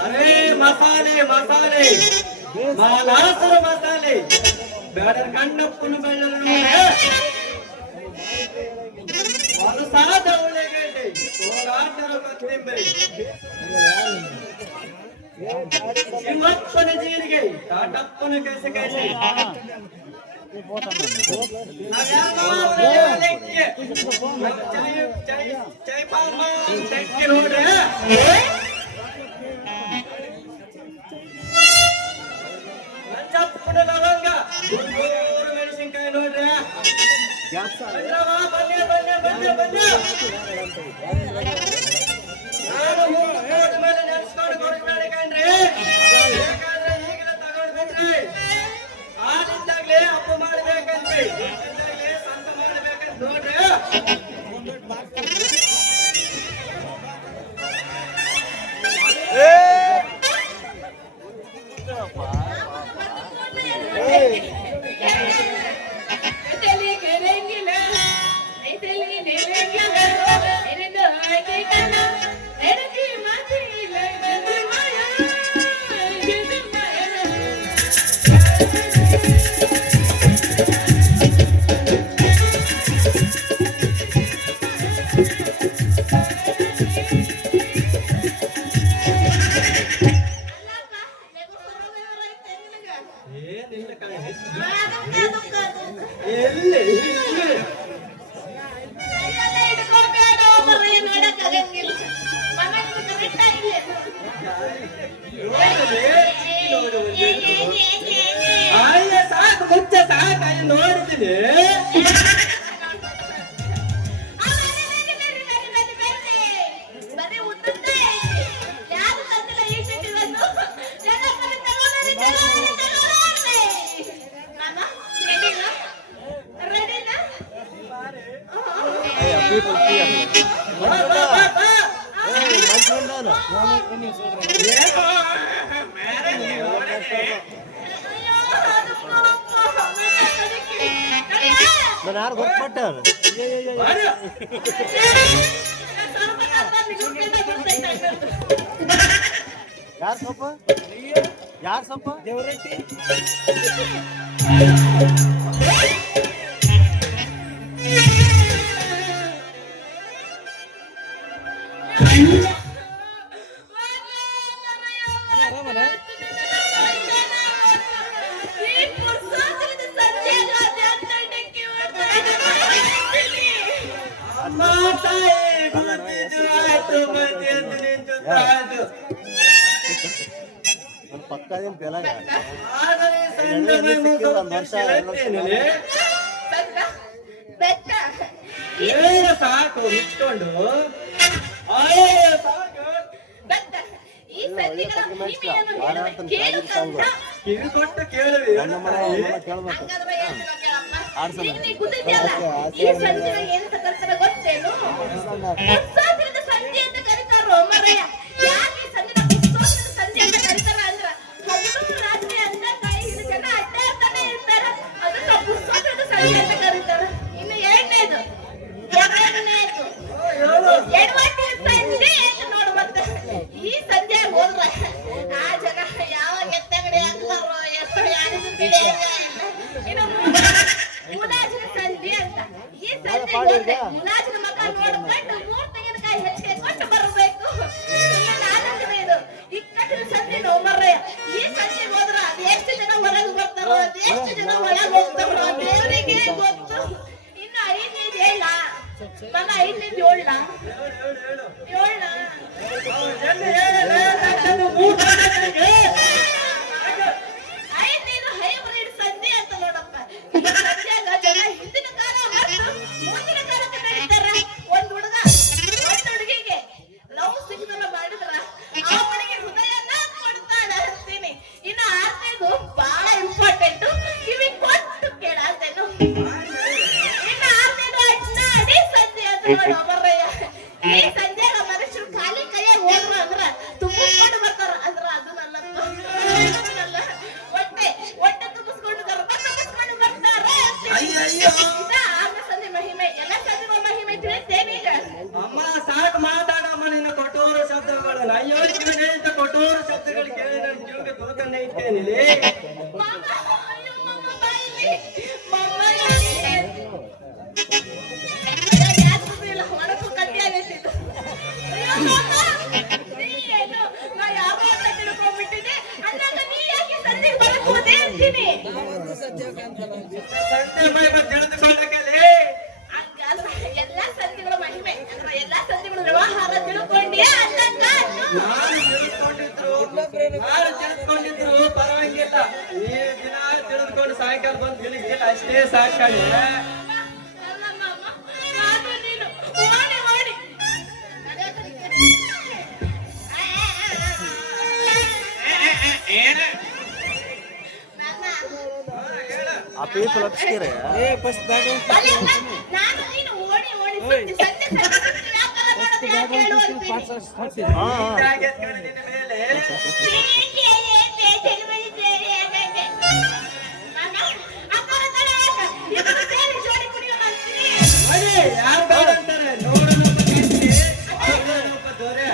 अरे मसाले मसाले मालासर मसाले ಬೇಡರ ಕಣ್ಣಪ್ಪನ ಬೆಳ್ಳಲು ಒಂದು ಸಾದ ಉಳ್ಳಗಡ್ಡೆ ಹೋರಾಟರ ಕೊತ್ತಂಬರಿ ಸಿಂಹಪ್ಪನ ಜೀರಿಗೆ ತಾಟಪ್ಪನ ಕೆಸಕೆಸೆ ಜೈ ಪಾಪ ತೆಕ್ಕಿ ನೋಡ್ರೆ ನಂಜಪ್ಪನ ಲವಂಗ ಮೂರು ಮೆಣಸಿನ್ಕಾಯಿ ನೋಡ್ರೆ ನಾನು ಮೇಲೆ ನೆನೆಸ್ಕೊಂಡು ಕೊಡ್ಬೇಡಿ ಕಣ್ರಿ ಬೇಕಾದ್ರೆ ಈಗಲೇ ತಗೊಂಡು ಬಿಟ್ರಿ ಆದಿಂದಾಗ್ಲೇ ಹಬ್ಬ ಮಾಡ್ಬೇಕಂತ್ರಿ ಆದಿಂದಾಗ್ಲೇ ಸಂತ ಮಾಡ್ಬೇಕಂತ ನೋಡ್ರಿ ಸಾಕು ಮುಚ್ಚ ಸಾಕು ನೋಡ್ತೀನಿ ಯಾರು ಗೊತ್ತಪಟ್ಟಾರ ಯಾರು ಸೊಪ್ಪ ಯಾರು ಸೊಪ್ಪ ದೇವರಟ್ಟಿ ಪಕ್ಕದೇನು ಬೆಲ ಒಂದು ವರ್ಷ ಸಾಕು ಇಟ್ಕೊಂಡು ಕಿವಿ ಕೊಟ್ಟು ಕೇಳವಿ ಕೇಳ್ಬೇಕು ಈ ಸಂಜೆ ಹೋದ್ರ ಆ ಜನ ಯಾವಾಗ ಎತ್ತಗಡೆ ಆಗ್ತಾರೋ ಎಷ್ಟು ಯಾರಿಗೂ ತಿಳಿಯಲ್ಲ. ಮುಲಾಜಿನ ಸಂಜೆ ಅಂತ ಈ ಸಂಜೆ ಮುಲಾಜಿನ ಮಗ ನೋಡ್ಕೊಂಡು 3 ತೆಂಗಿನಕಾಯಿ ಹೆಚ್ಚಿಗೆ ಕೊಟ್ಟು ಬರಬೇಕು. ನೋಡು ಬರ್ರಯ್ಯ ಈ ಸಂಜೆಗ ಮನುಷ್ಯರು ಖಾಲಿ ಕೈಯಾಗ ಹೋಗ್ರ ಅಂದ್ರ ತುಂಬಿಸ್ಕೊಂಡು ಬರ್ತಾರ ಅಂದ್ರ ಅದನ್ನಲ್ಲ ಹೊಟ್ಟೆ ಹೊಟ್ಟೆ ತುಂಬಿಸ್ಕೊಂಡು ಗರ್ಭ ತುಂಬಿಸ್ಕೊಂಡು ಬರ್ತಾರ ಅಯ್ಯಯ್ಯೋ ಇದ ಆಗ ಸಂಜೆ ಮಹಿಮೆ ಎಲ್ಲ ಸಂಜೆಗಳ ಮಹಿಮೆ ತಿಳಿಸ್ತೇನೆ ಈಗ ಅಮ್ಮ ಸಾಕು ಮಾತಾಡಮ್ಮ ನಿನ್ನ ಕಠೋರ ಶಬ್ದಗಳು ಅಯ್ಯೋ ಇಂಥ ಕಠೋರ ಶಬ್ದಗಳು ಕೇಳಿ ನನ್ನ ಜೀವಕ್ಕೆ ತುರುಕನ್ನೇ ಇಟ್ಟೇನಿಲ್ಲಿ ಮಾಮ ಅಯ್ಯೋ ಮಾಮ ಬಾಯಿಲಿ ಮಾಮ ಯಾಕಿಲ್ಲ ಹೊರತು ಕಟ್ಟಿಯಾಗಿಟ್ಟಿದ್ದು ಅಯ್ಯೋ ಮಾಮ ನೀ ಏನು ನಾ ಯಾವ ಅಂತ ತಿಳ್ಕೊಂಡ್ಬಿಟ್ಟಿದ್ದೆ ಅಂದಾಗ ನೀ ಯಾಕೆ ಸಂಜೆಗೆ ಬರಕ್ ಹೋದೆ ಅಂತೀನಿ ಸಂತೆ ಮೈ ತಿಳಿದುಕೊಳ್ಳಕಲೇ ಅಲ್ಲ ಎಲ್ಲಾ ಸಂಜೆಗಳ ಮಹಿಮೆ ಅಂದ್ರೆ ಎಲ್ಲಾ ಸಂಜೆಗಳ ವ್ಯವಹಾರ ತಿಳ್ಕೊಂಡ್ಯಾ ಅಂದಂಗ ನಾನು ತಿಳಿದುಕೊಂಡಿದ್ರು ಪರವಾಗಿಲ್ಲ ಈ ದಿನ ತಿಳಿದುಕೊಂಡು ಸಾಯಂಕಾಲ ಬಂದು ಗಿಳಿಗಿಲ್ಲ ಅಷ್ಟೇ ಸಾಕಾಗಿ ಅಲ್ಲ ಮಾಮ ನಾನು ನೀನು ಓಡಿ ಓಡಿ ಆ ಪೀಸ್ ಲಪ್ಸ್ಕಿರೆ ಅಲ್ಲಿ ನಾನು ನೀನು ಓಡಿ ಓಡಿ ಸುತ್ತಿ ಸಂಜೆ ವ್ಯಾಪಾರ ಮಾಡೋದು ಯಾಕೆ ಹೇಳು ಅಂತೀನಿ. ಹಾ ಇದಾಗೆ ತಿಳಿದಿನ ಮೇಲೆ ನೋಡಿ ಯಾರು ಬೇಡ ಅಂತಾರೆ ನೋಡೋಣಪ್ಪ ಕೀರ್ತಿ ನೋಡೋಣಪ್ಪ ದೊರೆ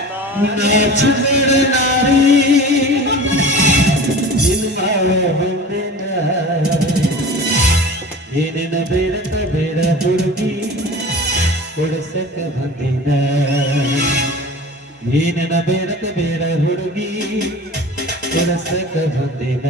ಏನೇನ ಬೇಡ ಬೇಡ ಹುಡುಗಿ ಕೊಡಸಕ ಬಂದಿನ ಏನೇನ ಬೇಡ ಬೇಡ ಹುಡುಗಿ ಕೊಡಸಕ ಬಂದಿನ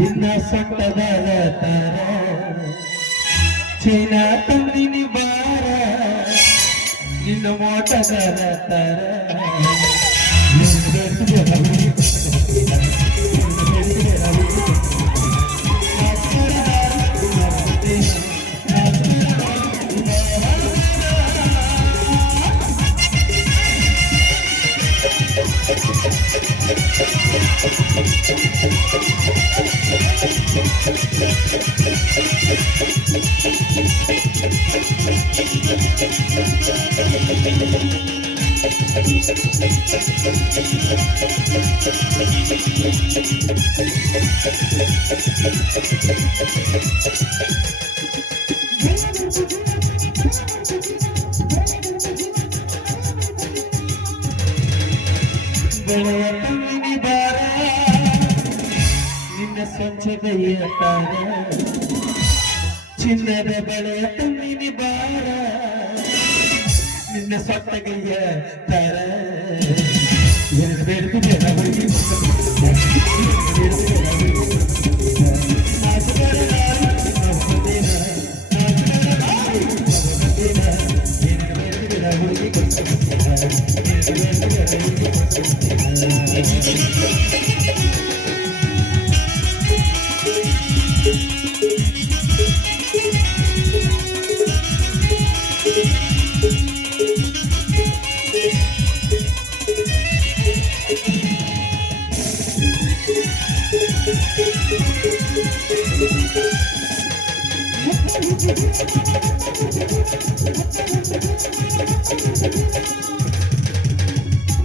ಇನ್ನ ಸೊಟ್ಟದರ ತರ ಚೀನಾ ತಂದಿನಿ ಬಾರ ನಿನ್ನ ಮೋಟದರ ತರ ಬೆಳೆಯ ತಂದಿನಿ ಬಾರ ನಿನ್ನ ಸ್ವಚ್ಛತೆಯ ತರ ಚಿನ್ನದ ಬೆಳೆಯ ತಂದಿನಿ ಬಾರ ನಿನ್ನ ಸೊಟ್ಟಗೆಯ ತರ ಎರಡು ಬೇಡ ಬೇಡ ಹುಡುಗಿ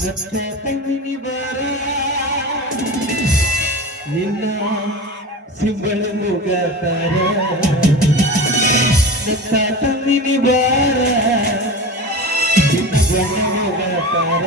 ಮತ್ತೆ ತಂಗಿನಿ ಬಾರ ನಿನ್ನ ಹೋಗತಾರ ನಿನ್ನ ತಂದಿನಿ ಬಾರ ನಿನ್ನ ಗಂಡ ಹೋಗತಾರ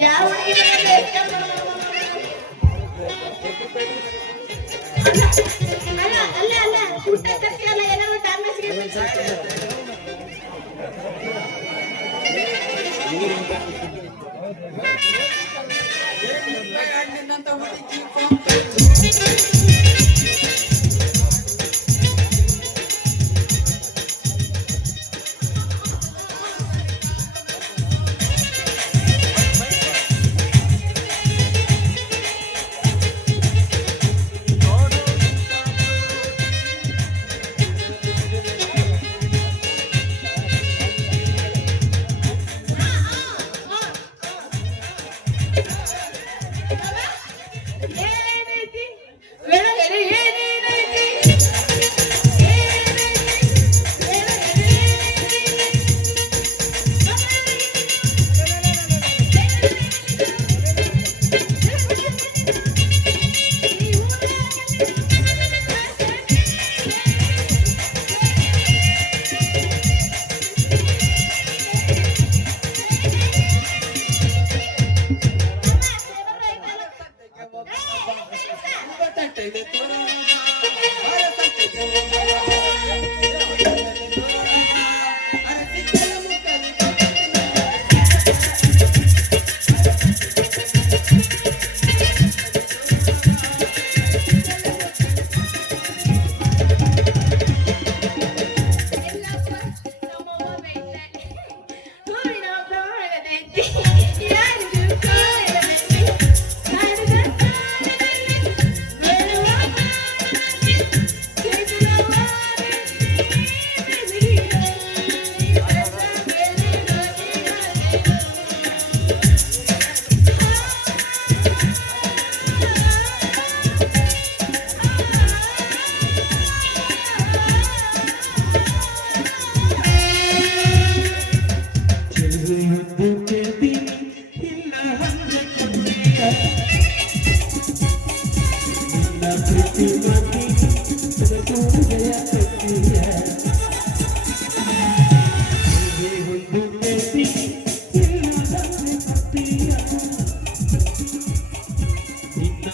ಯಾವ ಅಲ್ಲ ಅಲ್ಲ ಅಲ್ಲ ಅಲ್ಲ ಏನಾದ್ರು ಡ್ಯಾಮೇಜ್ ಏನೈತಿ ಬೆಳಗ್ಗೆ ಏನೇನೈತಿ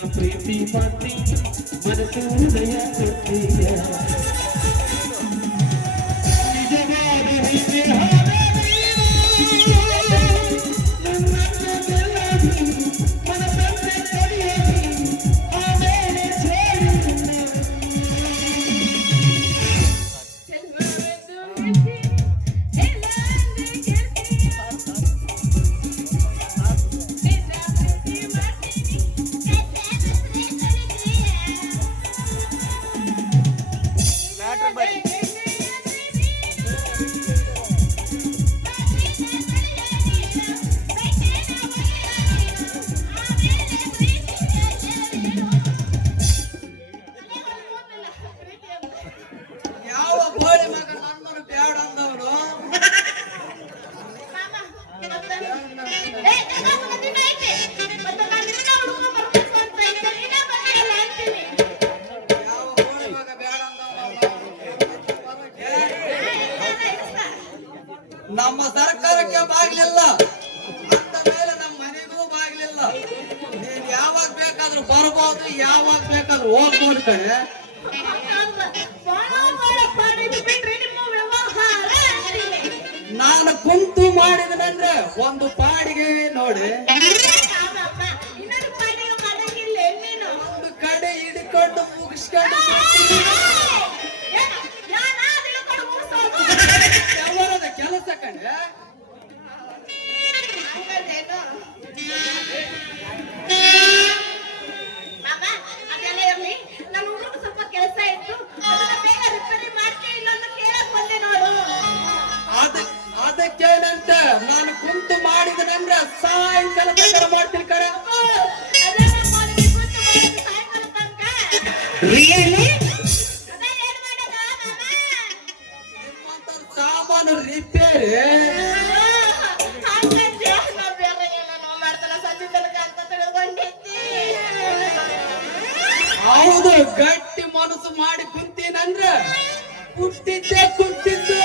ಪ್ರೀತಿ ಮಾತಿ ಮನಸ್ಸು ಹೃದಯ ಕಟ್ಟಿಯ ನಿಜವಾದ ಹೀಗೆ ನಮ್ಮ ಸರ್ಕಾರಕ್ಕೆ ಬಾಗ್ಲಿಲ್ಲ ಅಂತ ಮೇಲೆ ನಮ್ಮ ಮನೆಗೂ ಬಾಗ್ಲಿಲ್ಲ. ನೀನ್ ಯಾವಾಗ ಬೇಕಾದ್ರೂ ಬರ್ಬೋದು, ಯಾವಾಗ ಬೇಕಾದ್ರೂ ಹೋಗ್ಬೋದು ಕಣೆ. ನಾನು ಕುಂತು ಮಾಡಿದನಂದ್ರೆ ಒಂದು ಪಾಡಿಗೆ ನೋಡಿ, ಒಂದು ಕಡೆ ಹಿಡ್ಕೊಂಡು ಮುಗಿಸ್ಕೊಂಡು ಅವರದ ಕೆಲಸ ಕಣೆ. ಅದೆಲ್ಲ ಇರ್ಲಿ, ನಮ್ಮ ಊರಿಗೆ ಸ್ವಲ್ಪ ಕೆಲಸ ಇತ್ತು, ಅದನ್ನ ಬೇಗ ರಿಪೇರಿ ಮಾಡ್ತೀವಿ ಇಲ್ಲ ಅಂತ ಕೇಳಕ್ ಬಂದೆ ನೋಡು. ಅದಕ್ಕೇನಂತ ನಾನು ಕುಂತು ಮಾಡಿದನಂದ್ರೆ ಸಾಯಂಕಾಲ ತನಕ ಮಾಡ್ತೀನಿ ಕಣೆ. ಅದೆಲ್ಲ ಮಾಡಿ ಕುಂತು ಮಾಡೋದು ಸಾಯಂಕಾಲ ತನಕ. ರಿಯಲಿ ಅದೇ ಏನ್ ಮಾಡೋದು ಮಾಮ? ನಿಮ್ಮಂತ ಸಾಮಾನು ರಿಪೇರಿ ಹಾಗಂತೆ, ನಾವ್ ಬೇರೆ ಏನೇನೋ ಮಾಡ್ತಾನೆ ಸಂಜೆ ತನಕ ಅಂತ ತಿಳ್ಕೊಂಡಿದ್ದಿ. ಹೌದು, ಗಟ್ಟಿ ಮನಸ್ಸು ಮಾಡಿ ಕುಂತೀನಂದ್ರ ಕುಂತಿದ್ದೆ ಕುಂತಿದ್ದು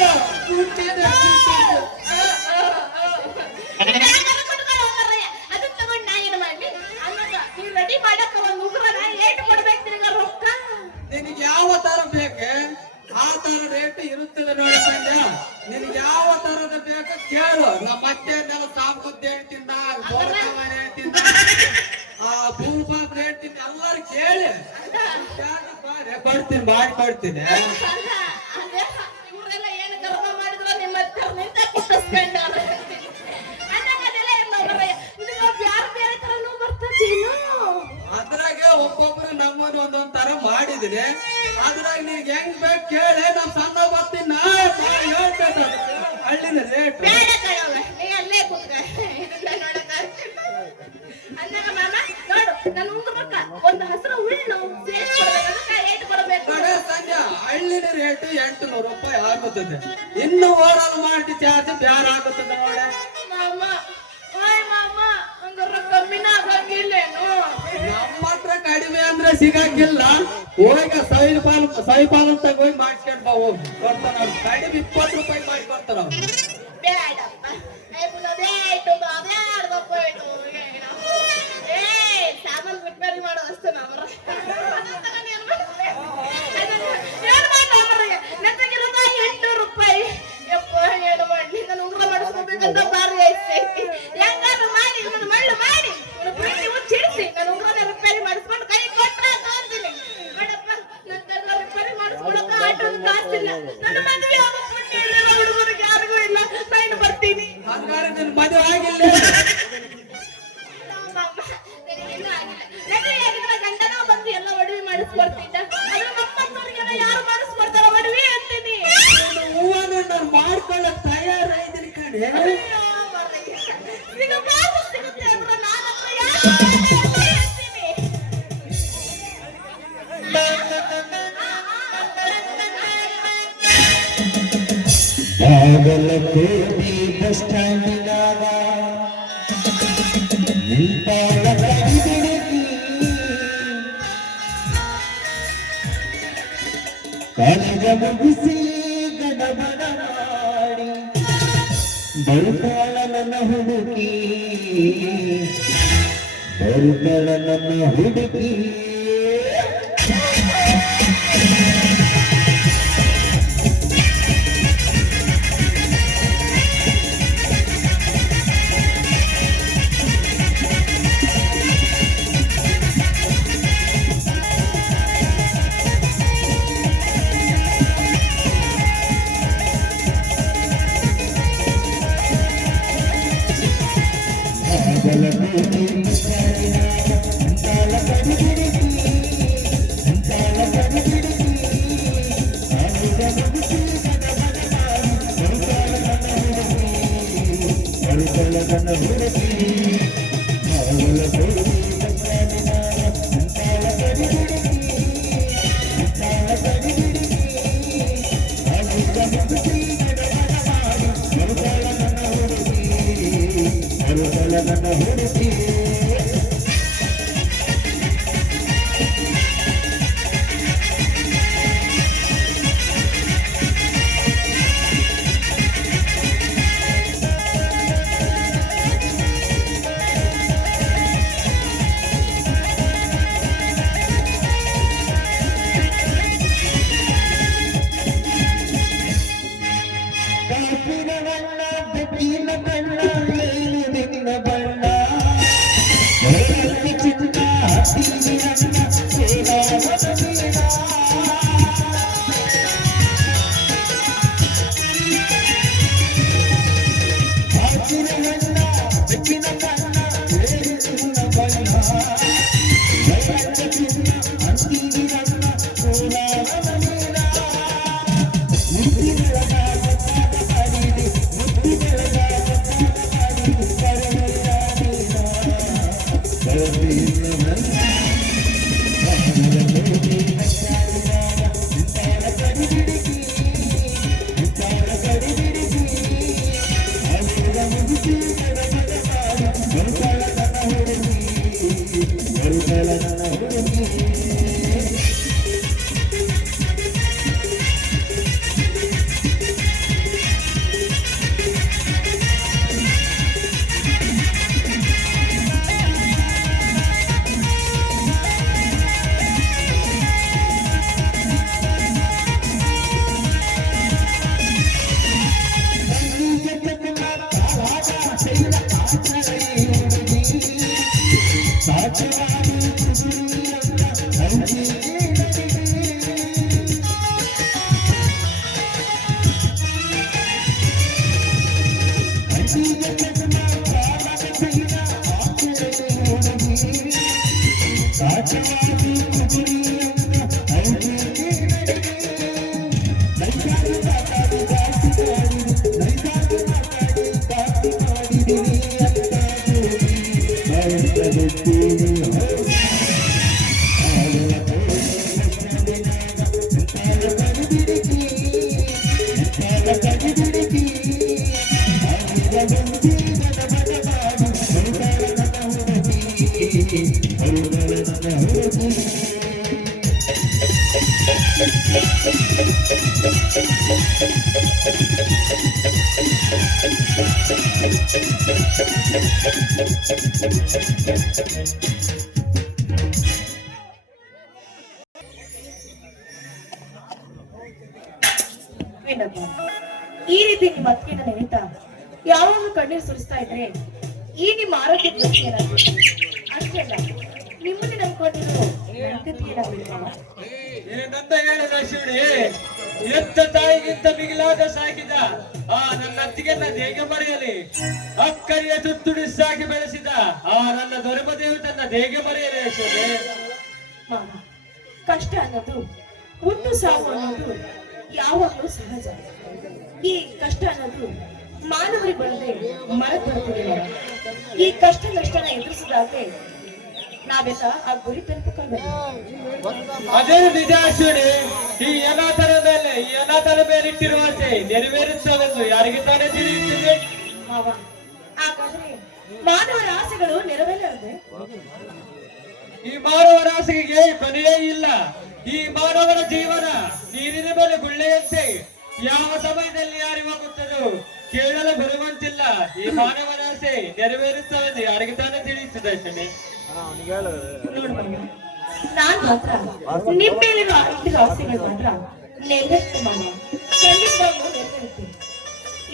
ಕುಂತಿದ್ದೆ ಕುಂತಿದ್ದು. ಬ್ಯಾಗಲ್ಲಿ ಕುಟ್ಕೊಂಡು ಹೋಗ್ತಾರಯ್ಯ. ಅದನ್ನ ತಗೊಂಡ್ ನಾ ಏನ್ ಮಾಡ್ಲಿ? ಅನ್ನೋದು ನೀವ್ ರೆಡಿ ಮಾಡಕ್ಕ ಒಂದ್ ಉಗ್ರನ ಏಟ್ ಕೊಡ್ಬೇಕು ತಿರ್ಗ ರೊಕ್ಕ? ನಿನಗೆ ಯಾವ ತರ ಬೇಕೆ ಆ ತರ ರೇಟ್ ಇರುತ್ತದೆ ನೋಡಿ ಸಂಜೆ. ನಿನಗೆ ಯಾವ ತರದ ಬೇಕು ಕೇಳು. ನಾ ಮತ್ತೆ ನೆಲ ಸಾಂಬುದ್ದೆ ಹೇಳ್ತಿದ್ದ, ಗೋಳಕಾವರಿ ಹೇಳ್ತಿದ್ದ, ಭೂಪಾತ್ ಹೇಳ್ತೀನಿ, ಎಲ್ಲರೂ ಕೇಳಿ ಕೊಡ್ತೀನಿ, ಮಾಡಿ ಕೊಡ್ತೀನಿ. ಅಲ್ಲ, ಅದೇ ಇವ್ರೆಲ್ಲ ಏನ್ ಗರ್ವ ಮಾಡಿದ್ರು ನಿಮ್ಮ ಹತ್ರ ನಿಂತ ಕಿತ್ತಿಸ್ಕೊಂಡವ್ರ. ಅಂದಾಗ ಅದೆಲ್ಲ ಏನ್ ನೋಡ್ರಯ್ಯ, ನಿನಗೆ ಬ್ಯಾರೆ ಬೇರೆ ತರನೂ ಬರ್ತದೇನು? ಅದ್ರಾಗೆ ಒಬ್ಬೊಬ್ರು ನಮ್ಮನ್ನ ಒಂದೊಂದ್ ತರ ಮಾಡಿದ್ರೆ ಅದ್ರಾಗ ನಿನ್ಗೆ ಹೆಂಗ್ ಬೇಕು ಕೇಳಿ. ನಮ್ ಸಣ್ಣ ಬರ್ತೀನಿ, ನಾ ಹೇಳ್ಬೇಕು ಹಳ್ಳಿನ ರೇಟ್. ಬೇಡ ಕಣವ್ವ, ನೀ ಅಲ್ಲೇ ಕೂತ್ಕ, ಇದನ್ನ ನೋಡಕ್ ಆಗ್ತಿಲ್ಲ. ಅಂದಾಗ ಮಾಮ ನೋಡು, ನನ್ನ ಉಂಗುರಕ್ಕ ಒಂದು ಹಸಿರು ಹುಳ್ಳು ಸೇರ್ಸಿ ಕೊಡ್ಬೇಕು, ಅದಕ್ಕೆ ಏಟ್ ಕೊಡ್ಬೇಕು? ಕಡೆ ಸಂಜೆ ಹಳ್ಳಿನ ರೇಟ್ 800 ರೂಪಾಯಿ ಆಗುತ್ತದೆ. ಇನ್ನು ಓಡಲ್ ಮಾಡಿ ಚಾರ್ಜ್ ಬ್ಯಾರ ಆಗುತ್ತದೆ ನೋಡ. ಮಾಮ, ಓಯ್ ಮಾಮ, ಹಂಗಾರ ಕಮ್ಮಿನ ಆಗಂಗಿಲ್ಲೇನು? ನಮ್ಮ ಹತ್ರ ಕಡಿಮೆ ಅಂದ್ರೆ ಸಿಗಂಗಿಲ್ಲ. ಹೋಗ ಸೈಪಾಲ್ ಅಂತ ಹೋಗಿ ಮಾಡಿಸ್ಕೊಂಡ್ ಬಾ, ಹೋಗಿ ಕೊಡ್ತಾನ. ಕಡಿಮೆ 20 ರೂಪಾಯಿ ಮಾಡಿ ಕೊಡ್ತಾರ ಅವ್ರು. ಬೇಡಪ್ಪ, ಬೇಟು ಬ್ಯಾಡ್ದಪ್ಪ ಇದು. ಸಾಮಾನು ರಿಪೇರಿ ಮಾಡೋ ಅಷ್ಟೇ ನಾವು. ನನ್ನಗಿರೋದ 800 ರೂಪಾಯಿ. ಯಪ್ಪ, ಏನು ಮಾಡ್ಲಿ? ನಾನು ಉಂಗುರ ಮಾಡಿಸ್ಕೋಬೇಕಂತ ಭಾರಿ ಐತಿ. ಹೆಂಗಾರು ಮಾಡಿ ನನ್ನ ಮಳ್ಳು ಮಾಡಿ ನನ್ನ ಪ್ರೀತಿ ಹುಚ್ಚಿಡಿಸಿ ನಾನು ಉಂಗುರನ ರಿಪೇರಿ ಮಾಡಿಸ್ಕೊಂಡು ಕೈ ಕೊಟ್ರೆ ತಗೊಂತೀನಿ. ಬೇಡಪ್ಪ, ನನ್ನ ರಿಪೇರಿ ಮಾಡಿಸ್ಕೊಳಕ ಆಟೋದು ಕಾಸಿಲ್ಲ. ನನ್ನ ಮದುವೆ ಆಗೋ ಪುಣ್ಯ ಇಲ್ಲ, ಹುಡುಗರಿಗೆ ಯಾರಿಗೂ ಇಲ್ಲ. ನಾನು ಬರ್ತೀನಿ. ಹಂಗಾರೆ ನಿನ್ ಮದುವೆ ಆಗಿಲ್ಲ. ಗಂಡನ ಬಂದು ಎಲ್ಲ ಒಡವಿ ಮಾಡಿಸ್ಕೊಡ್ತಿದ್ದ. ಅದು ನಮ್ಮಂತವ್ರಿಗೆಲ್ಲ ಯಾರು ಮಾಡಿಸ್ಕೊಡ್ತಾರ ಒಡವಿ ಅಂತೀನಿ. ಹೂವನ್ನು ನಾನು ಮಾಡ್ಕೊಳ್ಳೋ ತಯಾರಾಗಿದ್ದೀನಿ ಕಣೆ. ಸಿಗಬಾರ್ದು ಸಿಗುತ್ತೆ ಅಂದ್ರೆ ನಾನು ಹತ್ರ ಯಾರು ಅಂತೀನಿ. ಬಾಗಲಕೋಟೆ ಬಸ್ ಸ್ಟ್ಯಾಂಡಿನಾಗ ನಿಂತಾಳ ಕಡಿಬಿಡಿಗಿ, ಕಾಲೇಜ ಮುಗಿಸಿ ಗಡಬಡ ಮಾಡಿ ಬರುತ್ತಾಳ ನನ್ನ ಹುಡುಗಿ, ಬರುತ್ತಾಳ ನನ್ನ ಹುಡುಗಿ. ಏನಪ್ಪ ಈ ರೀತಿ ನಿಮ್ಮ ಅತ್ತಿಗೆನ ನೆನೀತಾ ಯಾವಾಗ ಕಣ್ಣೀರು ಸುರಿಸ್ತಾ ಇದ್ರೆ ಈ ನಿಮ್ಮ ಆರೋಗ್ಯದ ದೃಷ್ಟಿ ಏನಾದ್ರು ಅಷ್ಟೇ ಅಲ್ಲ ನಿಮ್ಮನ್ನೇ ನಂಬ್ಕೊಂಡಿರೋ ನನ್ನ ಏನಾಗ್ಬೇಕು ಏನಂತ ಹೇಳಿದ ಶಿವಡಿ, ಎತ್ತ ತಾಯಿಗಿಂತ ಮಿಗಿಲಾದ ಸಾಕಿದ ಆ ನನ್ನ ಅತ್ತಿಗೆನ್ನ ಹೇಗೆ ಮರೆಯಲಿ? ಅಕ್ಕರಿಯ ತುತ್ತುಡಿ ಸಾಕಿ ಬೆಳೆಸಿದ ಆ ನನ್ನ ದೊರೆಮದೇವಿ ತನ್ನ ಹೇಗೆ ಮರೆಯಲಿ ಶಿವಡಿ? ಮಾವ, ಕಷ್ಟ ಅನ್ನೋದು ಹುಟ್ಟು ಸಾವು ಅನ್ನೋದು ಯಾವಾಗಲೂ ಸಹಜ. ಈ ಕಷ್ಟ ಅನ್ನೋದು ಮಾನವರಿಗೆ ಬರದೆ ಮರಕ್ಕೆ ಬರುತ್ತದೆ ಮಾವ. ಈ ಕಷ್ಟ ನಷ್ಟನ ಎದುರಿಸಿದಾಗೆ ನಾವೆಲ್ಲ ಆ ಗುರಿ ತಲುಪಿಕೊಳ್ಳಬೇಕು. ಅದೇ ನಿಜ ಶಿವಡಿ. ಈ ಅನಾಥರ ಮೇಲೆ ಇಟ್ಟಿರುವ ಆಸೆ ನೆರವೇರುತ್ತವೆಂದು ಯಾರಿಗೆ ತಾನೇ ತಿಳಿಯುತ್ತದೆ? ಮಾವ, ಹಾಗಾದ್ರೆ ಮಾನವರ ಆಸೆಗಳು ನೆರವೇರದೆ ಈ ಮಾನವರ ಆಸೆಗೆ ಕೊನೆಯೇ ಇಲ್ಲ. ಈ ಮಾನವರ ಜೀವನ ನೀರಿನ ಮೇಲೆ ಗುಳ್ಳೆಯಂತೆ ಯಾವ ಸಮಯದಲ್ಲಿ ಯಾರಿವಾಗುತ್ತದೋ ಕೇಳಲು ಬರುವಂತಿಲ್ಲ. ಈ ಮಾನವರ ಆಸೆ ನೆರವೇರುತ್ತವೆಂದು ಯಾರಿಗೆ ತಾನೇ ತಿಳಿಯುತ್ತದೆ ಶಿವಡಿ? ನೋಡು ಮಾವ, ನಾನ್ ಮಾತ್ರ ನಿಮ್ ಮೇಲಿರೋ ಆಸೆಗಳು ಮಾತ್ರ ನೆರವೇರಿಸ್ತು ಮಾವ. ಖಂಡಿತವಾಗ್ಲೂ ನೆರವೇರುತ್ತೆ.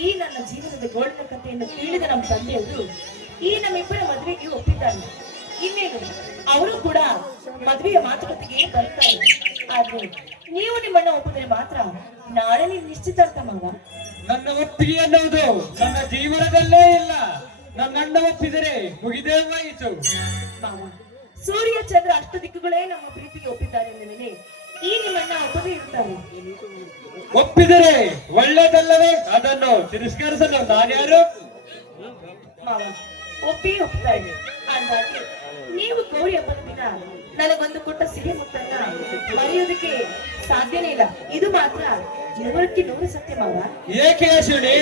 ಈ ನನ್ನ ಜೀವನದ ಗೋಳಿನ ಕಥೆಯನ್ನು ಕೇಳಿದ ನಮ್ಮ ತಂದೆಯವರು ಈ ನಮ್ಮಿಬ್ಬರ ಮದುವೆಗೆ ಒಪ್ಪಿದ್ದಾರೆ. ಇನ್ನೇನು ಅವರು ಕೂಡ ಮದುವೆಯ ಮಾತುಕತೆಗೆ ಬರ್ತಾರೆ. ಆದ್ರೆ ನೀವು ನಿಮ್ಮನ್ನ ಒಪ್ಪಿದರೆ ಮಾತ್ರ ನಾಳೆ ನೀವು ನಿಶ್ಚಿತಾರ್ಥ ಮಾವ. ನನ್ನ ಒಪ್ಪಿಗೆ ಎನ್ನುವುದು ನನ್ನ ಜೀವನದಲ್ಲೇ ಇಲ್ಲ. ನನ್ನ ಅಣ್ಣ ಒಪ್ಪಿದರೆ ಮುಗಿದೇ ಹೋಯಿತು. ಮಾವ, ಸೂರ್ಯ ಚಂದ್ರ ಅಷ್ಟು ದಿಕ್ಕುಗಳೇ ನಮ್ಮ ಪ್ರೀತಿಗೆ ಒಪ್ಪಿದ್ದಾರೆ ಎಂದ ಮೇಲೆ ಈ ನಿಮ್ಮನ್ನ ಒಪ್ಪದೇ ಇರ್ತಾರೆ. ಒಪ್ಪಿದರೆ ಒಳ್ಳೆಯದಲ್ಲವೇ? ಅದನ್ನು ತಿರಸ್ಕರಿಸಲು ನಾನ್ಯಾರು? ಮಾವ, ಒಪ್ಪಿದ್ದಾರೆ ಅಂದಾಗೆ ನೀವು ಗೌರಿ ಹಬ್ಬದ ದಿನ ನನಗೊಂದು ಕೊಟ್ಟ ಸಿಹಿ ಮುತ್ತನ್ನ ಮರೆಯೋದಕ್ಕೆ ಸಾಧ್ಯನೇ ಇಲ್ಲ. ಇದು ಮಾತ್ರ 100% ಸತ್ಯ ಮಾವ. ಏಕೆ ಶಿವಡಿ?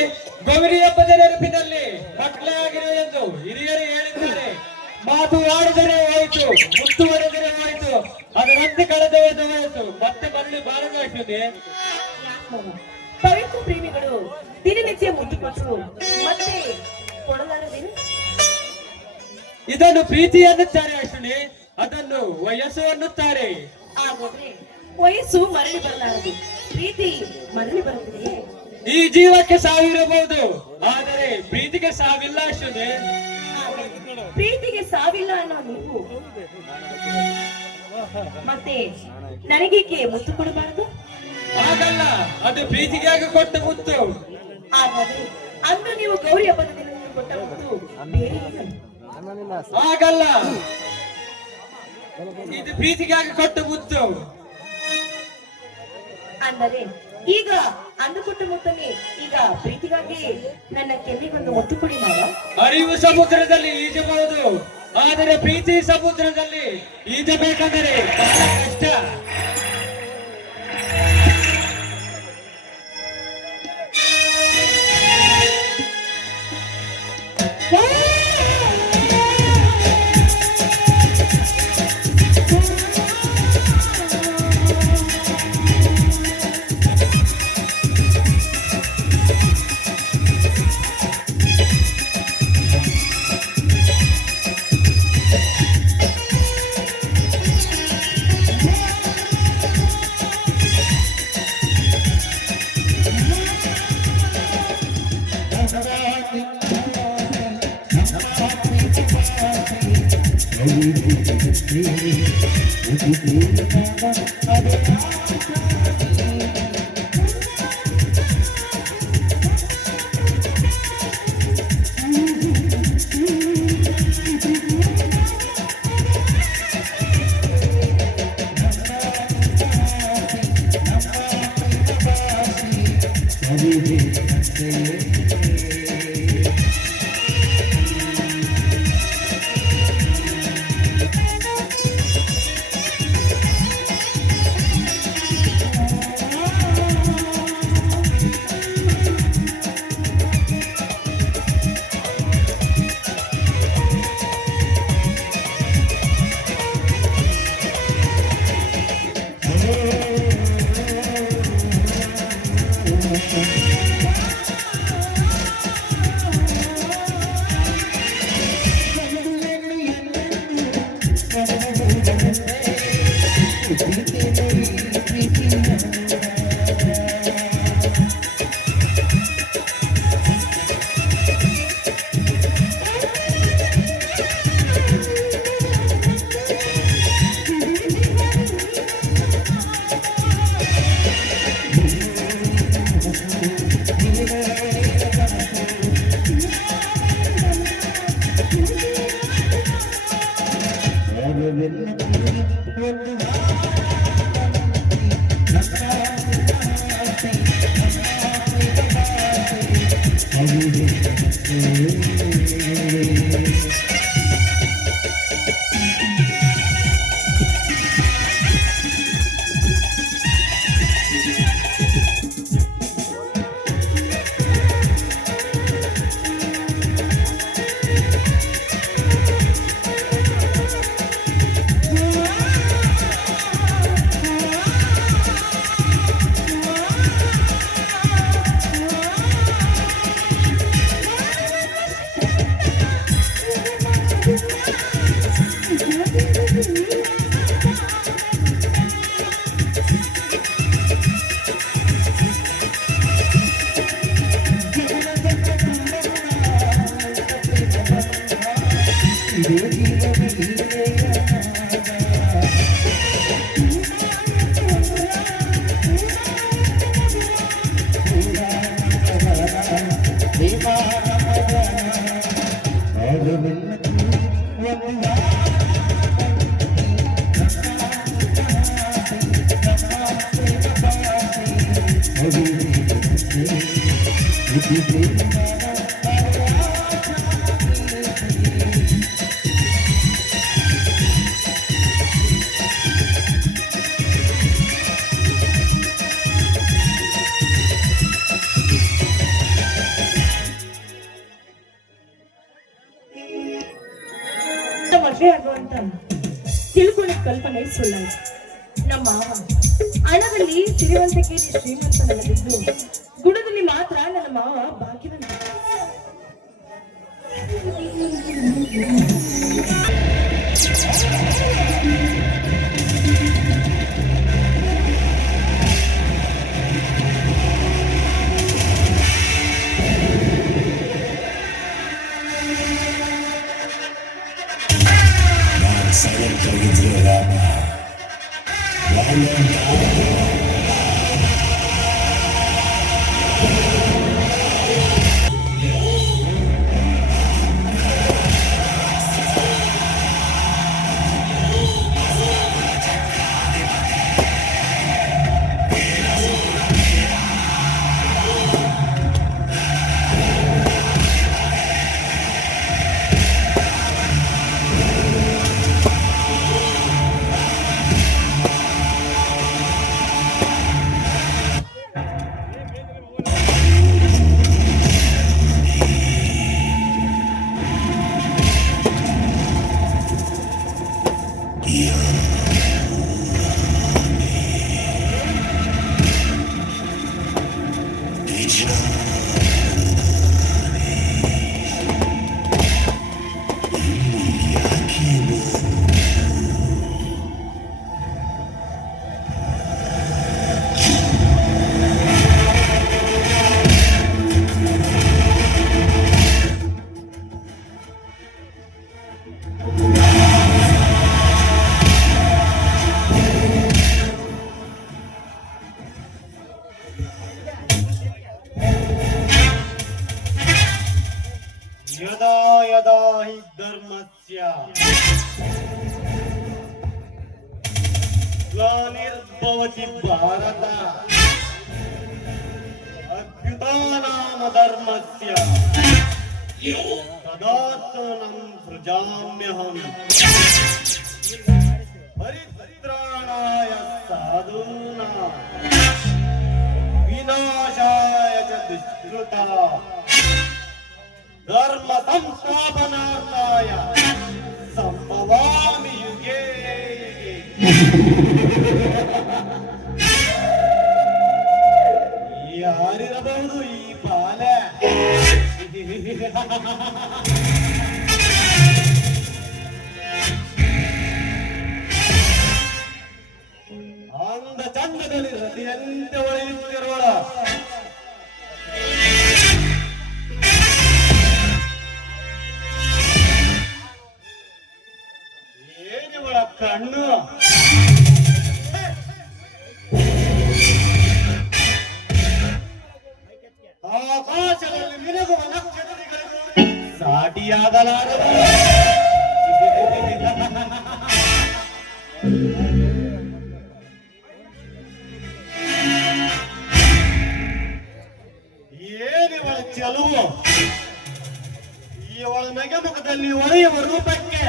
ಗೌರಿ ಹಬ್ಬದ ನೆನಪಿನಲ್ಲಿ ಮಕ್ಕಳೇ ಆಗಿರು ಎಂದು ಹಿರಿಯರು ಹೇಳಿದ್ದಾರೆ. ಮಾತು ಆಡಿದರೆ ಹೋಯಿತು, ಮುತ್ತು ಹೊಡೆದರೆ ಹೋಯಿತು, ಅದರಂತೆ ಕಳೆದ ಹೋಯಿತು, ಮತ್ತೆ ಮರಳಿ ಬಾರದು ಶಿವಡಿ. ಮಾವ, ಪವಿತ್ರ ಪ್ರೇಮಿಗಳು ದಿನನಿತ್ಯ ಮುದ್ದು ಕೊಟ್ಟರು ಮತ್ತೆ ಕೊಡಲಾರದೇನು? ಇದನ್ನು ಪ್ರೀತಿ ಎನ್ನುತ್ತಾರೆ ಅಶ್ವಿನಿ, ಅದನ್ನು ವಯಸ್ಸು ಅನ್ನುತ್ತಾರೆ. ಹಾಗಾದ್ರೆ ವಯಸ್ಸು ಮರಳಿ ಬರಲಾರದು, ಪ್ರೀತಿ ಮರಳಿ ಬರುತ್ತದೆ. ಈ ಜೀವಕ್ಕೆ ಸಾವಿರಬಹುದು, ಆದರೆ ಪ್ರೀತಿಗೆ ಸಾವಿಲ್ಲ ಅಶ್ವಿನಿ. ಪ್ರೀತಿಗೆ ಸಾವಿಲ್ಲ ಅನ್ನೋ ನೀವು ಮತ್ತೆ ನನಗೇಕೆ ಮುತ್ತು ಕೊಡಬಾರದು? ಹಾಗಲ್ಲ, ಅದು ಪ್ರೀತಿಗಾಗಿ ಕೊಟ್ಟ ಮುತ್ತು. ಹಾಗಾದ್ರೆ ಅಂದು ನೀವು ಗೌರಿ ಹಬ್ಬದ ದಿನ ನೀವು ಕೊಟ್ಟ ಮುತ್ತು ಬೇರೆ ಏನು? ಹಾಗಲ್ಲ, ಇದು ಪ್ರೀತಿಗಾಗಿ ಕೊಟ್ಟ ಮುತ್ತು. ಅಂದರೆ ಈಗ ಅಂದು ಕೊಟ್ಟ ಮುತ್ತನ್ನೇ ಈಗ ಪ್ರೀತಿಗಾಗಿ ನನ್ನ ಕೆನ್ನೆಗೊಂದು ಮುತ್ತು ಕೊಡಿ ಮಾವ. ಅರಿವು ಸಮುದ್ರದಲ್ಲಿ ಈಜಬಹುದು, ಆದರೆ ಪ್ರೀತಿ ಸಮುದ್ರದಲ್ಲಿ ಈಜಬೇಕಂದರೆ ಬಹಳ ಕಷ್ಟ. ಮದುವೆ ಆಗುವಂತ ತಿಳ್ಕೊಂಡಿದ್ದ ಕಲ್ಪನೆ ಸುಳ್ಳಾಯ್ತು. ನಮ್ಮ ಮಾವ ಹಣದಲ್ಲಿ ಸಿರಿವಂತಿಕೆಯಲ್ಲಿ ಶ್ರೀಮಂತನಲ್ಲದಿದ್ದು ಗುಣದಲ್ಲಿ ಮಾತ್ರ ನನ್ನ ಮಾವ ಭಾಗ್ಯವಂತ. यदा यदा हि धर्मस्य ग्लानिर्भवति भारत अभ्युत्थानं धर्मस्य तदात्मनं सृजाम्यहम् परित्राणाय साधूनां विनाशाय च दुष्कृताः धर्म संस्थापनार्थाय संभवामि युगे ಯಾರಿರಬಹುದು ಈ ಬಾಲೆ? ಅಂದ ಚಂದದಲ್ಲಿ ರತಿಯಂತೆ ಒಳೆಯುತ್ತಿರೋಳ ಏನಿವಳ ಕಣ್ಣು ಆಕಾಶದಲ್ಲಿ ಮಿನುಗುವ ನಕ್ಷತ್ರಗಳಿಗೂ ಸಾಟಿಯಾಗಲಾರದು. ಏನಿವಳ ಚೆಲುವು, ಇವಳ ನಗೆಮುಖದಲ್ಲಿ ಒಳೆಯುವ ರೂಪಕ್ಕೆ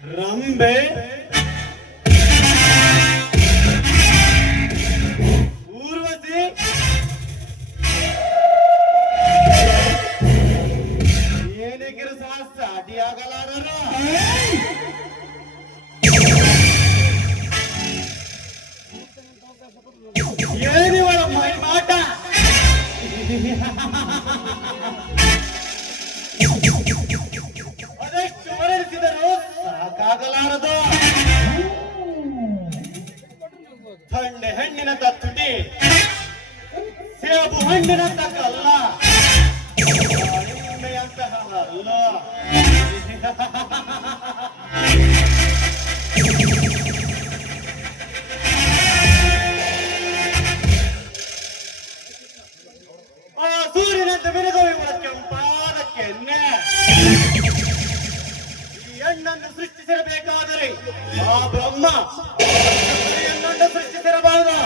ರಂಬೆ ಊರ್ವಶಿ ಏನಿಗಿರು ಸಹ ಸಾಟಿಯಾಗಲಾರರು. ಏನಿವಳ ಮೈ ಮಾಟ, ಅದೆಷ್ಟು ವರ್ಣಿಸಿದರೂ ಸಾಕಾಗಲಾರದು. ಹಣ್ಣೆ ಹಣ್ಣಿನ ತುಟಿ, ಸೇಬು ಹಣ್ಣಿನಂತ ಕಲ್ಲ, ದಾಳಿಂಬೆಯಂತಹ ಅಲ್ಲ. ಆ ಸೂರ್ಯನಂತೆ ಮಿನುಗುವ ಇವಳ ಕೆಂಪಾದ ಕೆನ್ನೆ. ಈ ಹೆಣ್ಣನ್ನು ಸೃಷ್ಟಿಸಿರಬೇಕಾದರೆ ಆ ಬ್ರಹ್ಮ ಹೆಣ್ಣನ್ನು ಸೃಷ್ಟಿ ಯೋಚಿಸಿರಬಹುದು.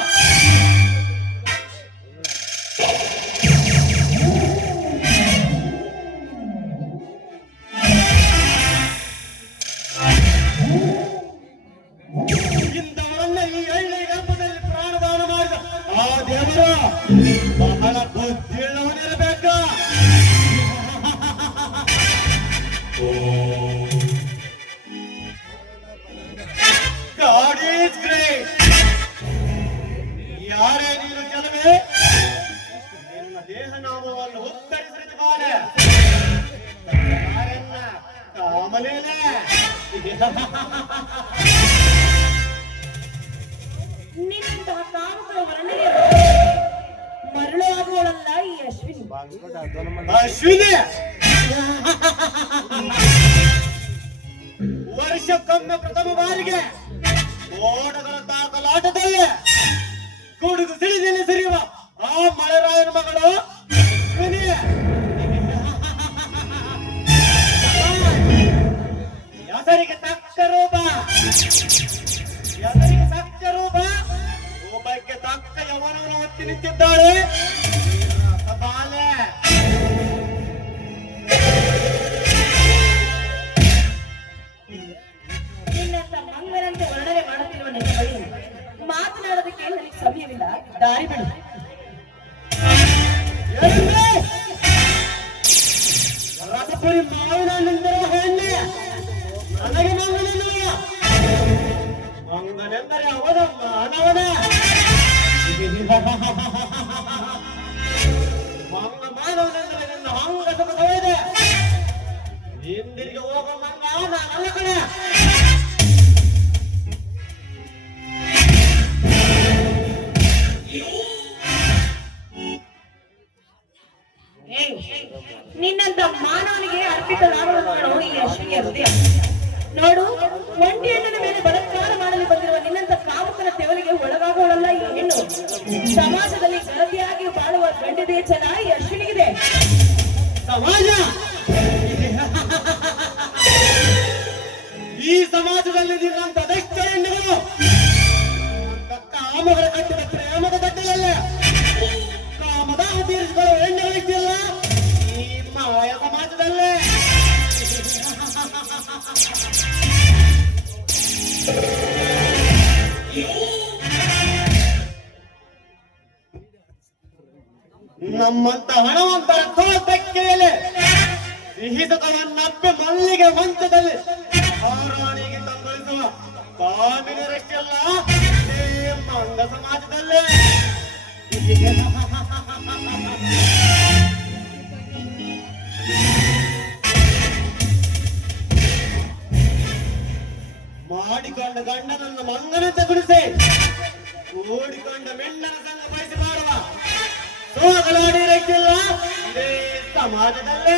ಇಂಥವರನ್ನ ಈ ಹಳ್ಳಿ ಗರ್ಭದಲ್ಲಿ ಪ್ರಾಣದಾನ ಮಾಡಿದ ಆ ದೇವರು ಬಹಳ ಬುದ್ಧಿಯುಳ್ಳವನಿರಬೇಕು. God is great. ಯಾರೇ ನೀನು ಕೆಲವೇ ನಿನ್ನ ದೇಹನಾಮವನ್ನು ಉತ್ತರಿಸಿದ ಯಾರನ್ನ ಕಾಮಲೇನೆ ನಿನ್ನಂತಹ ಕಾಮಗಳ ವರ್ಣನೆ ಮರಳು ಆಗುವಳಲ್ಲ ಈ ಅಶ್ವಿನಿ. ಅಶ್ವಿನಿ ವರ್ಷಕ್ಕೊಮ್ಮೆ ಪ್ರಥಮ ಬಾರಿಗೆ ಓಟಗಳ ತಾಕಲಾಟದಲ್ಲಿ ಗುಡುಗು ಸಿಡಿದಲ್ಲಿ ಸಿರಿಯುವ ಆ ಮಳೆರಾಯನ ಮಗಳು ಅಶ್ವಿನಿ. ಹೆಸರಿಗೆ ತಕ್ಕ ರೂಪ, ಹೆಸರಿಗೆ ತಕ್ಕ ರೂಪ, ರೂಪಕ್ಕೆ ತಕ್ಕ ಯವನವನ್ನು ಹೊತ್ತಿ ನಿಂತಿದ್ದಾಳೆ ಬಾಲೆ. ನಿನ್ನಂತ ಮಂಗನಂತೆ ವರ್ಣನೆ ಮಾಡುತ್ತಿರುವ ನಿನ್ನ ಬಳಿ ಮಾತನಾಡೋದಕ್ಕೆ ನನಗೆ ಸಮಯವಿಲ್ಲ, ದಾರಿ ಬಿಡು. ರಸಪುರಿ ಮಾವಿನ ನಿಂದಿರುವ ಹೆಣ್ಣೆ ನನಗೆ ಮಂಗನೆನ್ನುವ ಮಂಗನೆಂದರೆ ಅವನ ಮಾನವನ ಮಂಗ ಮಾನವನೆಂದರೆ ನನ್ನ ಹಂಗ ಸುಖವಿದೆ. ಹಿಂದಿರಿಗೆ ಹೋಗೋ ಮಂಗ ನಾನಲ್ಲ ಕಣೆ. ನಿನ್ನಂತ ಮಾನವನಿಗೆ ಅರ್ಪಿತನಾಗುವ ಈ ಅಶ್ವಿನಿಯ ಹೃದಯ ನೋಡು. ಒಂಟಿ ಹೆಣ್ಣಿನ ಮೇಲೆ ಬಲಾತ್ಕಾರ ಮಾಡಲು ಬಂದಿರುವ ನಿನ್ನಂತ ಕಾಮುಕನ ತೆವಲಿಗೆ ಒಳಗಾಗುವಳಲ್ಲ ಈ ಹೆಣ್ಣು. ಸಮಾಜದಲ್ಲಿ ಗಲಭೆಯಾಗಿ ಬಾಳುವ ಗಂಡಿದೆಯ ಛಲ ಈ ಅಶ್ವಿನಿಗಿದೆ. ಸಮಾಜ, ಈ ಸಮಾಜದಲ್ಲಿ ನಿನ್ನಂತ ಅದೆಷ್ಟ ಹೆಣ್ಣುಗಳು ಕಾಮಗಳ ಕಟ್ಟಿದ ಪ್ರೇಮದ ಗಟ್ಟಲಲ್ಲ ಕಾಮದ ತೀರಿಸಿಕೊಳ್ಳುವ ಹೆಣ್ಣುಗಳಿಲ್ಲ ಈ ಮಾಯ ಸಮಾಜದಲ್ಲೇ. ನಮ್ಮಂತ ಹಣವಂತರ ತೋಟಕ್ಕೆಲೆ ಸಿಹಿತವನ್ನಪ್ಪೆ ಮಲ್ಲಿಗೆ ಮಂಚದಲ್ಲಿ ಹಾರಾಣಿಗೆ ತಂಗೊಳಿಸುವ ಕಾಮಿನರಷ್ಟೆಲ್ಲ ಮಂಗ ಸಮಾಜದಲ್ಲೇ. ಮಾಡಿಕೊಂಡ ಗಂಡನನ್ನು ಮಂಗನಂತೆ ಗುಡಿಸಿ ಓಡಿಕೊಂಡ ಮೆಣ್ಣನ ಸಂಗ ಬಯಸಿ ಮಾಡುವ ಸೋಗಲಾಡಿ ರಕ್ಕಿಲ್ಲ ಇದೇ ಸಮಾಜದಲ್ಲೇ.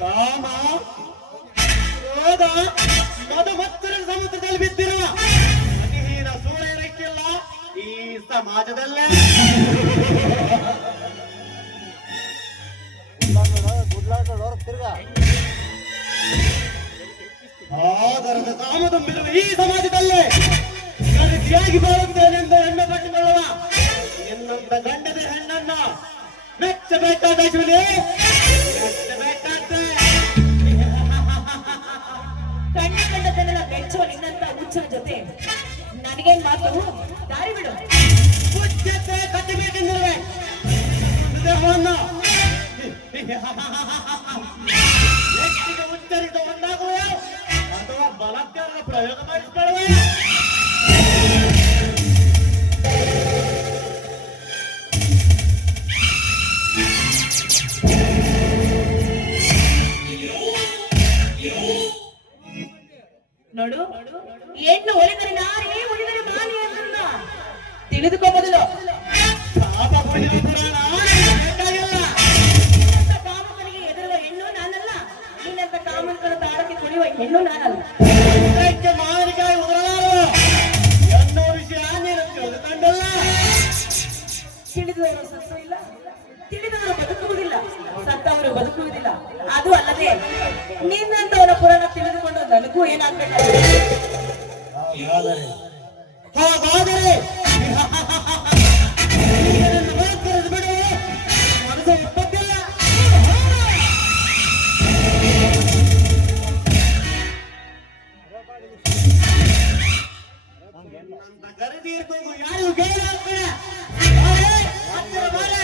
ಕಾಮ, ಕ್ರೋಧ, ಮದ ಮತ್ತರ ಸಮುದ್ರದಲ್ಲಿ ಬಿದ್ದಿರುವ ಅತಿಹೀನ ಸೂರ್ಯ ರಕ್ಕಿಲ್ಲ ಈ ಸಮಾಜದಲ್ಲೇ. ಆದರದ ಕಾಮ ತುಂಬಿರುವ ಈ ಸಮಾಜದಲ್ಲೇ ಗತಿಯಾಗಿ ಬಾಳುತ್ತೇನೆಂದು ಹೆಮ್ಮೆ ಪಟ್ಟುಕೊಳ್ಳುವ ಇನ್ನೊಂದ ಗಂಡದ ಹೆಣ್ಣನ್ನ ಮೆಚ್ಚಬೇಕಾದ ಅಶ್ವಿನಿ, ಮೆಚ್ಚಬೇಕಾದ. ಕಂಡದನ್ನೆಲ್ಲ ಮೆಚ್ಚುವ ನಿನ್ನಂತ ಹುಚ್ಚನ ಜೊತೆ ನನಗೇನ್ ಮಾತು, ದಾರಿ ಬಿಡು. ಹುಚ್ಚತೆ ಕಟ್ಟಬೇಕೆಂದಿರುವೆ ದೇಹವನ್ನು ವ್ಯಕ್ತಿಗೆ ಉಚ್ಚರಿತ ಒಂದಾಗುವ ಅಥವಾ ಬಲಾತ್ಕಾರದ ಪ್ರಯೋಗ ಮಾಡಿಕೊಳ್ಳುವೆ. ನೋಡು, ಹೆಣ್ಣು ಒಲಿದರೆ ನಾರಿ, ಒಲಿದರೆ ಮಾಲಿ ಅನ್ನಲ್ಲ ತಿಳಿದುಕೋ ಮೊದಲು. ಪಾಪ ಪುಣ್ಯ ಪುರಾಣ ಬೇಕಾಗಿಲ್ಲ. ನಿನ್ನಂತ ಕಾಮಕನಿಗೆ ಎದುರುವ ಹೆಣ್ಣು ನಾನಲ್ಲ, ನಿನ್ನಂತ ಕಾಮಕನ ತಾಳಕ್ಕೆ ಕುಣಿಯುವ ಹೆಣ್ಣು ನಾನಲ್ಲ. ಮಾವಿನಕಾಯಿ ಉದರಲಾರು ಎನ್ನುವ ವಿಷಯ ನೀನು ತಿಳಿದುಕೊಂಡಲ್ಲ. ತಿಳಿದವರು ಸತ್ತು ಇಲ್ಲ, ತಿಳಿದವರು ಬದುಕುವುದಿಲ್ಲ, ಸತ್ತವರು ಬದುಕುವುದಿಲ್ಲ. ಅದು ಅಲ್ಲದೆ ನಿನ್ನಂತವನ ಪುರಾಣ ತಿಳಿದುಕೊಂಡು ನನಗೂ ಏನಾಗ್ಬೇಕಾಗಿದೆ? ಹಾಗಾದರೆ ಬಿಡು, ಮನಸ್ಸು ಒಪ್ಪತ್ತಿಲ್ಲ. ಗರಡಿ ಇರ್ಬೇಕು, ಯಾರು ಗೈರ ಆಗ್ಬೇಡ. ಹತ್ತಿರ ಬಾರ.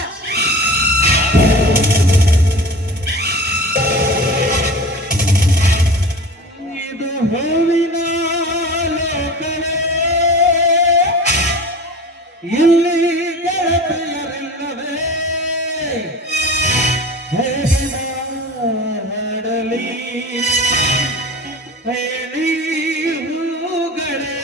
ಇದು ಹೂವಿನ ಲೋಕವೇ, ಇಲ್ಲಿ ಗೆಳತಿಯರಿಲ್ಲವೇ, ಹೇಗೆ ಮಾಡಲಿ ಹೇಳಿ ಹೂಗಳೇ.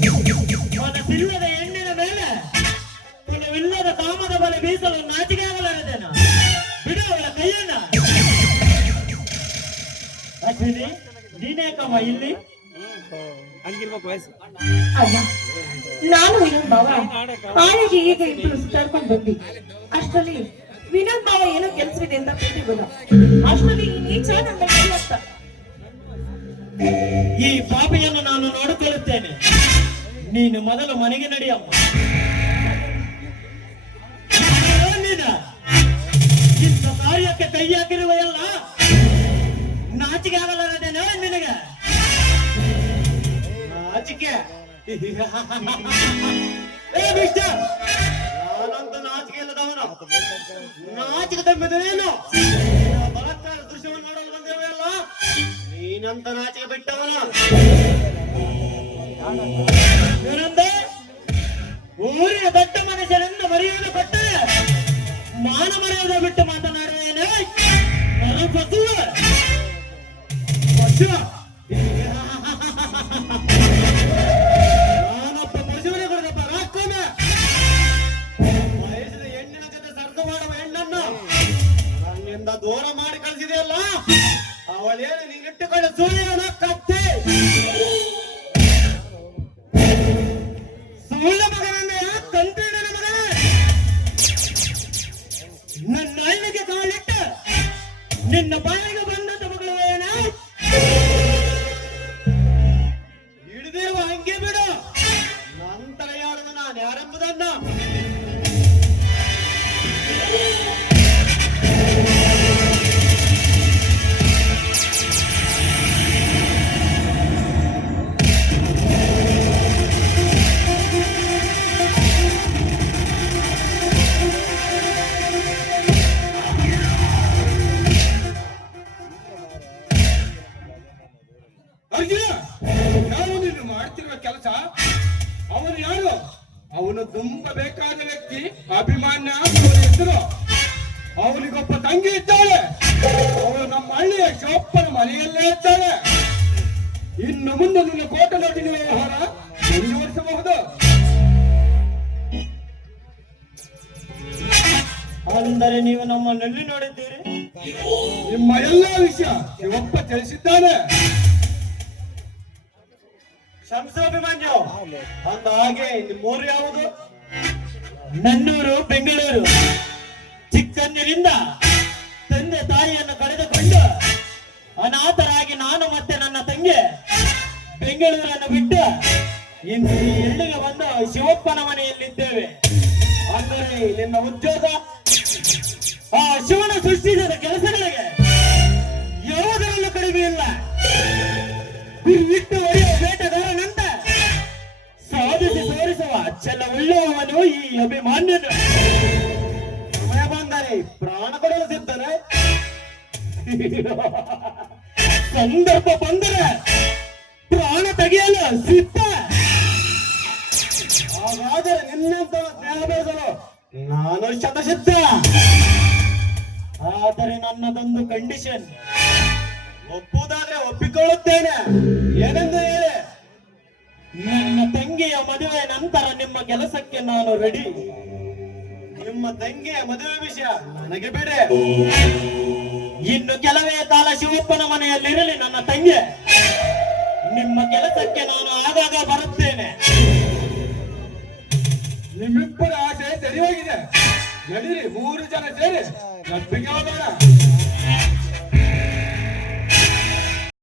ಮನಸ್ಸಿಲ್ಲದ ಹೆಣ್ಣಿನ ಮೇಲೆ ಕುಲವಿಲ್ಲದ ಕಾಮದ ಬಲೆ ಬೀಸಲು ನಾಚಿಕೆ ಆಗಲಾರದೇನ? ಬಿಡು ಅವಳ ಕೈಯನ್ನ. ಅಶ್ವಿನಿ, ನೀನೇಕಮ್ಮ ಇಲ್ಲಿ? ಹಂಗಿರ್ಬೇಕು ವಯಸ್ಸು. ಅಲ್ಲ ನಾನು ವಿನೋದ್ ಭಾವ ಕಾಲೇಜ್ ಈಗ ಇಬ್ರು ಸುತ್ತಾಡ್ಕೊಂಡು ಬಂದ್ವಿ. ಅಷ್ಟರಲ್ಲಿ ವಿನೋದ್ ಭಾವ ಏನೋ ಕೆಲ್ಸವಿದೆ ಅಂತ ಭೇಟಿ ಬಂದ. ಅಷ್ಟರಲ್ಲಿ ಈ ನೀಚ ನನ್ನ ಕೈ ಹತ್ತ. ಈ ಪಾಪಿಯನ್ನು ನಾನು ನೋಡಿಕೊಳ್ಳುತ್ತೇನೆ, ನೀನು ಮೊದಲು ಮನೆಗೆ ನಡಿಯಮ್ಮ. ಇಂಥ ಕಾರ್ಯಕ್ಕೆ ಕೈ ಹಾಕಿರುವ ಎಲ್ಲ ನಾಚಿಕೆ ಆಗಲಾರದೇನೋ ನಿನಗೆ? ನಾಚಿಕೆ? ಏ ಮಿಸ್ಟರ್, ನಾನಂತೂ ನಾಚಿಕೆ ಇಲ್ಲದವನು. ನಾಚಿಕೆ ತಪ್ಪಿದೇನು? ಬಲಾತ್ಕಾರ ದೃಶ್ಯವನ್ನು ನೋಡಲು ಬಂದಿರುವೆಯಲ್ಲ, ನೀನಂತ ನಾಚಿಕೆ ಬಿಟ್ಟವನು. ಏನಂದೆ? ಊರಿನ ದೊಡ್ಡ ಮನುಷ್ಯರನ್ನು ಮರೆಯುವುದು ಕೊಟ್ಟರೆ ಮಾನ ಮರೆಯುವುದು ಬಿಟ್ಟು ಮಾತನಾಡುವೇನೆ ಪಶುವ. ನಾನೊಬ್ಬ ಪಶುವಿನ ಕುರಿತ ಪರಾಕ್ರಮ. ವಯಸ್ಸಿನ ಹೆಣ್ಣಿನ ಜೊತೆ ಸರಸು ಮಾಡುವ ಹೆಣ್ಣನ್ನು ನನ್ನಿಂದ ದೂರ ಮಾಡಿ ಕಳಿಸಿದೆಯಲ್ಲ, ಅವಳೇನು ನೀನಿಟ್ಟುಕೊಂಡು ಸೂರ್ಯನ ಕತ್ತೆ. ಸುಳ್ಳ ಮಗನನ್ನ ಕಂತಿನ ಮಗನೇ, ನನ್ನ ಹಳ್ಳಿಗೆ ಕಾಲಿಟ್ಟ ನಿನ್ನ ಬಾಯಿಗೆ ಬಂದಂತ ಮಗಳುವೇನ? ಹಿಡಿದಿರುವ ಹಂಗೆ ಬಿಡು, ನಂತರ ಹೇಳುವುದು ನಾನು ಯಾರೆಂಬುದನ್ನ. ಅರ್ಜುನ, ನಾವು ನೀನು ಮಾಡ್ತಿರುವ ಕೆಲಸ. ಅವನು ಯಾರು? ಅವನು ತುಂಬಾ ಬೇಕಾದ ವ್ಯಕ್ತಿ, ಅಭಿಮಾನ್ಯ ಅವನ ಹೆಸರು. ಅವನಿಗೊಬ್ಬ ತಂಗಿ ಇದ್ದಾಳೆ, ಅವಳು ನಮ್ಮ ಹಳ್ಳಿಯ ಶೋಪ್ಪನ ಮನೆಯಲ್ಲೇ ಇದ್ದಾಳೆ. ಇನ್ನು ಮುಂದೆ ನಿನ್ನ ಕೋಟನಾಟಿನ ವ್ಯವಹಾರ ಮುಂದುವರಿಸಬಹುದು. ಅಂದರೆ ನೀವು ನಮ್ಮನ್ನೆಲ್ಲಿ ನೋಡಿದ್ದೀರಿ? ನಿಮ್ಮ ಎಲ್ಲಾ ವಿಷಯ ಶಿವಪ್ಪ ತಿಳಿಸಿದ್ದಾನೆ. ಶಂಸಾಭಿಮನ್ಯು, ಅಂದ ಹಾಗೆ ನಿಮ್ಮೂರು ಯಾವುದು? ನನ್ನೂರು ಬೆಂಗಳೂರು. ಚಿಕ್ಕಂದಿನಿಂದ ತಂದೆ ತಾಯಿಯನ್ನು ಕಳೆದುಕೊಂಡು ಅನಾಥರಾಗಿ ನಾನು ಮತ್ತೆ ನನ್ನ ತಂಗಿ ಬೆಂಗಳೂರನ್ನು ಬಿಟ್ಟು ಇಂದು ಈ ಹಳ್ಳಿಗೆ ಬಂದು ಶಿವಪ್ಪನ ಮನೆಯಲ್ಲಿದ್ದೇವೆ. ಅಂದರೆ ನಿನ್ನ ಉದ್ಯೋಗ ಆ ಶಿವನ ಸೃಷ್ಟಿಸಿದ ಕೆಲಸಗಳಿಗೆ ಯಾವುದರಲ್ಲೂ ಕಡಿಮೆ ಇಲ್ಲ. ಬಿಟ್ಟು ಹೊಡೆಯುವ ಬೇಟಗಾರನಂತ ಸಾಧಿಸಿ ತೋರಿಸುವ ಛಲ ಉಳ್ಳವನು ಈ ಅಭಿಮಾನ್ಯನು. ಸಮಯ ಬಂದರೆ ಪ್ರಾಣ ಕೊಡಲು ಸಿದ್ಧನೆ, ಸಂದರ್ಭ ಬಂದರೆ ಪ್ರಾಣ ತೆಗೆಯಲು ಸಿದ್ಧ. ಹಾಗಾದರೆ ನಿನ್ನಂತ ಸ್ನೇಹ ಬೆಳೆಸಲು ನಾನು ಶತಸಿದ್ಧ. ಆದರೆ ನನ್ನದೊಂದು ಕಂಡೀಷನ್. ಒಪ್ಪುವುದಾದ್ರೆ ಒಪ್ಪಿಕೊಳ್ಳುತ್ತೇನೆ. ಏನೆಂದು ಹೇಳಿ? ನನ್ನ ತಂಗಿಯ ಮದುವೆ ನಂತರ ನಿಮ್ಮ ಕೆಲಸಕ್ಕೆ ನಾನು ರೆಡಿ. ನಿಮ್ಮ ತಂಗಿಯ ಮದುವೆ ವಿಷಯ ನನಗೆ ಬಿಡೆ. ಇನ್ನು ಕೆಲವೇ ಕಾಲ ಶಿವಪ್ಪನ ಮನೆಯಲ್ಲಿರಲಿ ನನ್ನ ತಂಗಿ. ನಿಮ್ಮ ಕೆಲಸಕ್ಕೆ ನಾನು ಆಗಾಗ ಬರುತ್ತೇನೆ. ನಿಮ್ಮಿಬ್ಬರ ಆಸೆ ಸರಿ ಹೋಗಿದೆ. ನಡೀರಿ, 3 ಜನ ಸೇರಿ ಒಪ್ಪಿಗೆ ಹೋಗೋಣ.